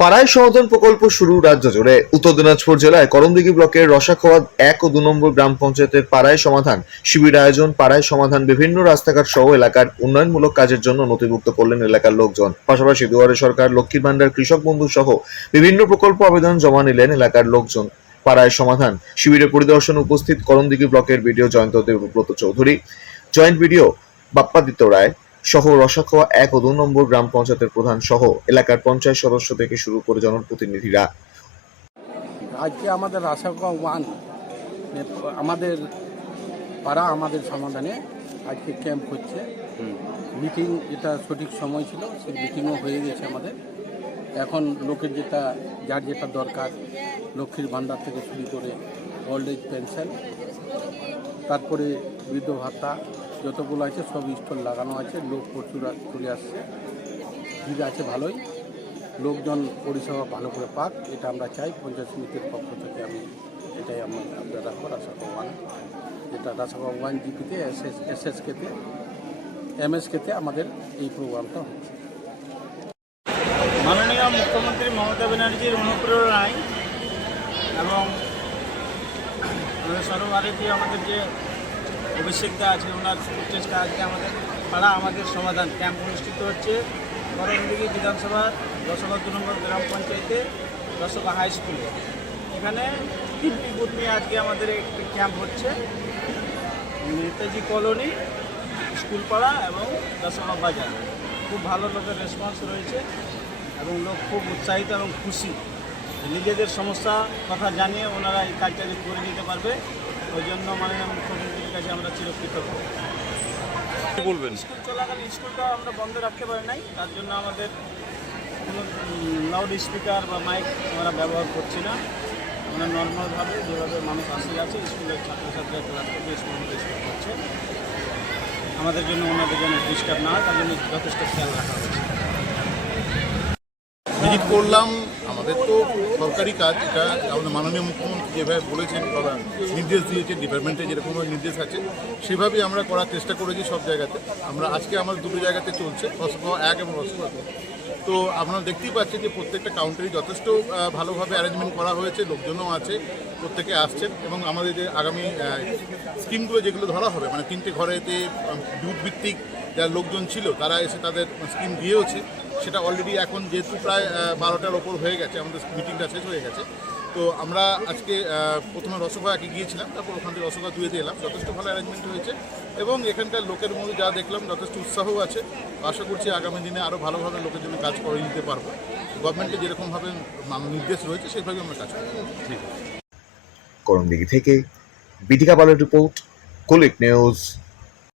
পাড়ায় সমাধান প্রকল্প শুরু রাজ্য জুড়ে। উত্তর দিনাজপুর জেলায় করমদিঘি ব্লকের রসাখোয়া এক ও দু নম্বর গ্রাম পঞ্চায়েতের পাড়ায় সমাধান। শিবির আয়োজন, পাড়ায় সমাধান বিভিন্ন রাস্তাঘাট সহ এলাকার উন্নয়নমূলক কাজের জন্য নথিভুক্ত করলেন এলাকার লোকজন। পাশাপাশি দুয়ারে সরকার, লক্ষ্মীর ভান্ডার কৃষক বন্ধু সহ বিভিন্ন প্রকল্প আবেদন জমা নিলেন এলাকার লোকজন। পাড়ায় সমাধান, শিবিরের পরিদর্শন উপস্থিত করমদিঘি ব্লকের BDO Jayanta Debabrata Chowdhury, joint BDO Bappaditya Roy সহ রসাখোয়া এক ও দু নম্বর গ্রাম পঞ্চায়েতের প্রধান সহ এলাকার পঞ্চায়েত সদস্য থেকে শুরু করে জনপ্রতিনিধিরা। আজকে আমাদের আশাকা ওয়ান, আমাদের পাড়া আমাদের সমাধানে আজকে ক্যাম্প হচ্ছে। মিটিং যেটা সঠিক সময় ছিল, সেই মিটিংও হয়ে গেছে আমাদের। এখন লোকের যেটা, যার যেটা দরকার, লক্ষ্মীর ভাণ্ডার থেকে শুরু করে ওল্ড এজ পেনশন তারপরে বৃদ্ধ ভাতা যতগুলো আছে, সব স্টল লাগানো আছে। লোক প্রচুর চলে আসছে। ভিড় আছে ভালোই। লোকজন পরিষেবা ভালো করে পাক, এটা আমরা চাই। পঞ্চায়েত সমিতির পক্ষ থেকে আমি এটাই আমরা রাখব রাসাপা ওয়ান যেটা রাসাপা ওয়ান জিপিতে এস এস এস এস কেতে এম এস কেতে আমাদের এই প্রোগ্রামটা হচ্ছে। মাননীয় মুখ্যমন্ত্রী মমতা ব্যানার্জির অনুপ্রেরণায় এবং সর্বভারতীয় আমাদের যে অভিষেকটা আছে ওনার প্রচেষ্টা আজকে আমাদের পাড়া আমাদের সমাধান ক্যাম্প অনুষ্ঠিত হচ্ছে। করণদিঘি বিধানসভার দশকা দু নম্বর গ্রাম পঞ্চায়েতে দশকা হাই স্কুলে। এখানে তিনটি বুথ নিয়ে আজকে আমাদের একটি ক্যাম্প হচ্ছে। নেতাজি কলোনি স্কুলপাড়া এবং দশমা বাজার। খুব ভালো লোকের রেসপন্স রয়েছে এবং লোক খুব উৎসাহিত এবং খুশি। নিজেদের সমস্যা কথা জানিয়ে ওনারা এই কাজটাকে করে নিতে পারবে। ওই জন্য মাননীয় মুখ্যমন্ত্রীর কাছে আমরা চিরকৃতজ্ঞ। বলবেন? স্কুল চলাকালীন স্কুলটা আমরা বন্ধ রাখতে পারি নাই তার জন্য আমাদের কোনো লাউড স্পিকার বা মাইক আমরা ব্যবহার করছি না। আমরা নর্মালভাবে যেভাবে মানুষ আসে আছে স্কুলের ছাত্রছাত্রীরা ক্লাস করবে স্কুল স্কুল করছে। আমাদের জন্য ওনাদের জন্য ডিস্টার্ব না হয় তার জন্য যথেষ্ট খেয়াল রাখা হয়েছে। ভিজিট করলাম আমাদের তো সরকারি কাজ, এটা আমাদের মাননীয় মুখ্যমন্ত্রী যেভাবে বলেছেন বা নির্দেশ দিয়েছে ডিপার্টমেন্টে যেরকমভাবে নির্দেশ আছে, সেভাবেই আমরা করার চেষ্টা করেছি সব জায়গাতে আমরা আজকে আমাদের দুটো জায়গাতে চলছে রসগোয়া এক এবং দুই। তো আপনারা দেখতেই পাচ্ছেন যে প্রত্যেকটা কাউন্টারই যথেষ্ট ভালোভাবে অ্যারেঞ্জমেন্ট করা হয়েছে, লোকজনও আছে প্রত্যেকে আসছেন এবং আমাদের যে আগামী স্কিমগুলো যেগুলো ধরা হবে মানে তিনটে ঘরেতে ভিত্তিক যারা লোকজন ছিল, তারা এসে তাদের স্কিম দিয়েওছে। সেটা অলরেডি এখন যেহেতু প্রায় বারোটার ওপর হয়ে গেছে, আমাদের মিটিংটা শেষ হয়ে গেছে। তো আমরা আজকে প্রথমে রসগোয়াকে গিয়েছিলাম, তারপর ওখান থেকে রসগোয়া দুয়েতে এলাম। যথেষ্ট ভালো অ্যারেঞ্জমেন্ট হয়েছে এবং এখানকার লোকের মধ্যে যা দেখলাম, যথেষ্ট উৎসাহ আছে। আশা করছি আগামী দিনে আরও ভালোভাবে লোকের জন্য কাজ করে নিতে পারব। গভর্নমেন্টের যেরকমভাবে নির্দেশ রয়েছে সেইভাবে আমরা কাজ করব। করমদিঘি থেকে বিদিকা বালের রিপোর্ট কুলিক নিউজ